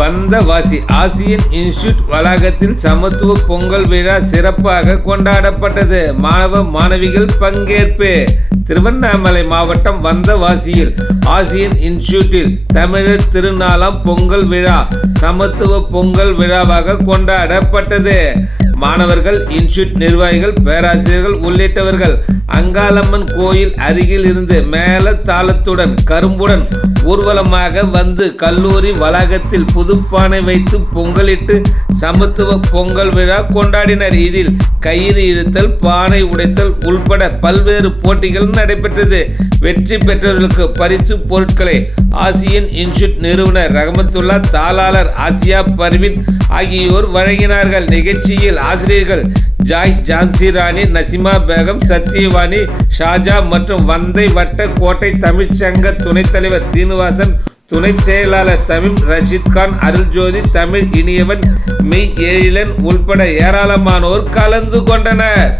Vandavasi Asian institute வளாகத்தில் சமத்துவ பொங்கல் விழா சிறப்பாக கொண்டாடப்பட்டது. மாணவ மாணவிகள் பங்கேற்பு. திருவண்ணாமலை மாவட்டம் வந்தவாசியில் ஆசியன் இன்ஸ்டிடியூட்டில் தமிழர் திருநாளாம் பொங்கல் விழா சமத்துவ பொங்கல் விழாவாக கொண்டாடப்பட்டது. மாணவர்கள், இன்ஸ்டிடியூட் நிர்வாகிகள், பேராசிரியர்கள் உள்ளிட்டவர்கள் அங்காளம்மன் கோயில் அருகில் இருந்து மேல தாளத்துடன் கரும்புடன் ஊர்வலமாக வந்து கல்லூரி வளாகத்தில் புதுப்பானை வைத்து பொங்கலிட்டு சமத்துவ பொங்கல் விழா கொண்டாடினர். இதில் கயிறு இழுத்தல், பானை உடைத்தல் உள்பட பல்வேறு போட்டிகள் நடைபெற்றது. வெற்றி பெற்றவர்களுக்கு பரிசு பொருட்களை ஆசியன் இன்ஸ்டிடியூட் நிறுவனர் ரஹமத்துல்லா, தாளாளர் ஆசியா பர்வீன் ஆகியோர் வழங்கினார்கள். நிகழ்ச்சியில் ஆசிரியர்கள் ஜாய், ஜான்சி ராணி, நசிமா பேகம், சத்தியவாணி, ஷாஜா மற்றும் வந்தை வட்ட கோட்டை தமிழ்ச்சங்க துணைத் தலைவர் சீனிவாசன், துணை செயலாளர் தமிம், ரஷீத் கான், அருள்ஜோதி, தமிழ் இனியவன், மெய் எழிலன் உள்பட ஏராளமானோர் கலந்து கொண்டனர்.